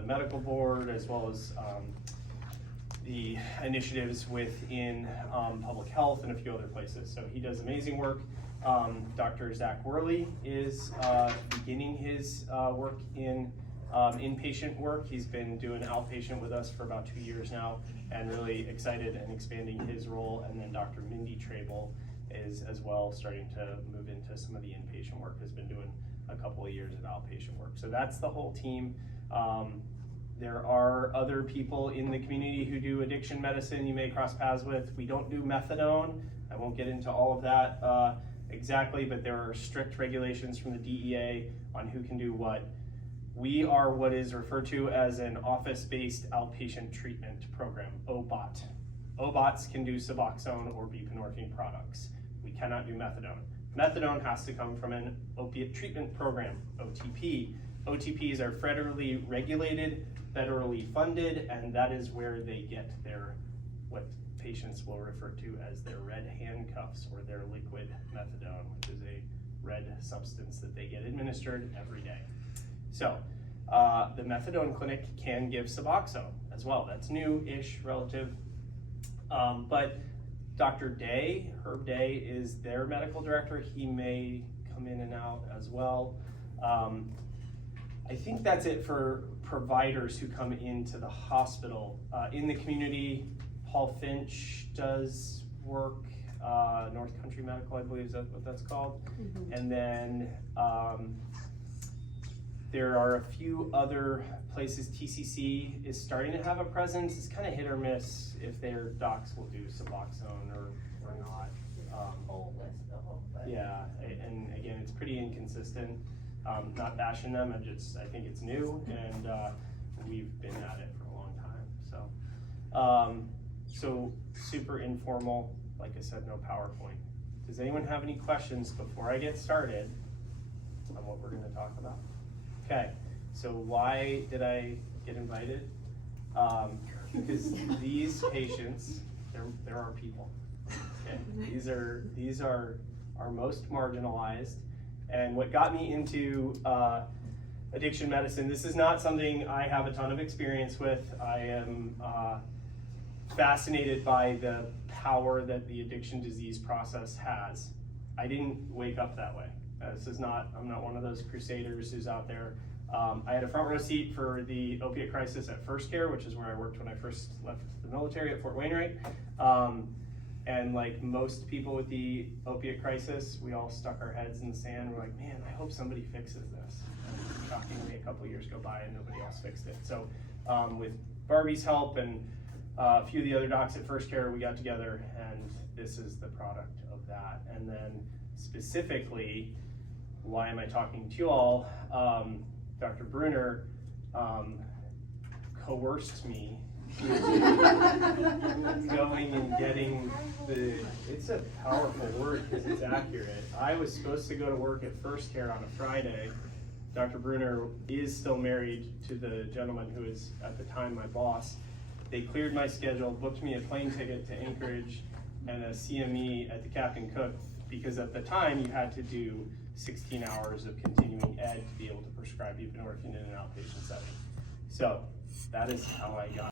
the medical board, as well as the initiatives within public health and a few other places. So he does amazing work. Dr. Zach Worley is beginning his work in inpatient work. He's been doing outpatient with us for about 2 years now, and really excited and expanding his role. And then Dr. Mindy Trable is as well starting to move into some of the inpatient work, has been doing a couple of years of outpatient work. So that's the whole team. There are other people in the community who do addiction medicine you may cross paths with. We don't do methadone. I won't get into all of that exactly, but there are strict regulations from the DEA on who can do what. We are what is referred to as an office-based outpatient treatment program, OBOT. OBOTs can do Suboxone or buprenorphine products. We cannot do methadone. Methadone has to come from an opiate treatment program, OTP. OTPs are federally regulated, federally funded, and that is where they get their, what patients will refer to as their red handcuffs, or their liquid methadone, which is a red substance that they get administered every day. So the methadone clinic can give Suboxone as well. That's new-ish relative. But Dr. Day, Herb Day, is their medical director. He may come in and out as well. I think that's it for providers who come into the hospital. In the community, Paul Finch does work, North Country Medical, I believe, is that what that's called? Mm-hmm. And then there are a few other places. TCC is starting to have a presence. It's kind of hit or miss if their docs will do Suboxone or not. Yeah, and again, it's pretty inconsistent. Not bashing them, I think it's new, and we've been at it for a long time. So super informal, like I said, no PowerPoint. Does anyone have any questions before I get started on what we're going to talk about? Okay, so why did I get invited? Because these patients, there are people. Okay, these are our most marginalized. And what got me into addiction medicine, this is not something I have a ton of experience with. I am fascinated by the power that the addiction disease process has. I didn't wake up that way. I'm not one of those crusaders who's out there. I had a front row seat for the opiate crisis at First Care, which is where I worked when I first left the military at Fort Wainwright. And like most people with the opiate crisis, we all stuck our heads in the sand. We're like, man, I hope somebody fixes this. And shockingly, a couple years go by and nobody else fixed it. So with Barbie's help and a few of the other docs at First Care, we got together, and this is the product of that. And then specifically, why am I talking to you all? Dr. Brunner coerced me going and getting it's a powerful word because it's accurate. I was supposed to go to work at First Care on a Friday. Dr. Brunner is still married to the gentleman who is at the time my boss. They cleared my schedule, booked me a plane ticket to Anchorage and a CME at the Captain Cook, because at the time you had to do 16 hours of continuing ed to be able to prescribe buprenorphine in an outpatient setting. So that is how I got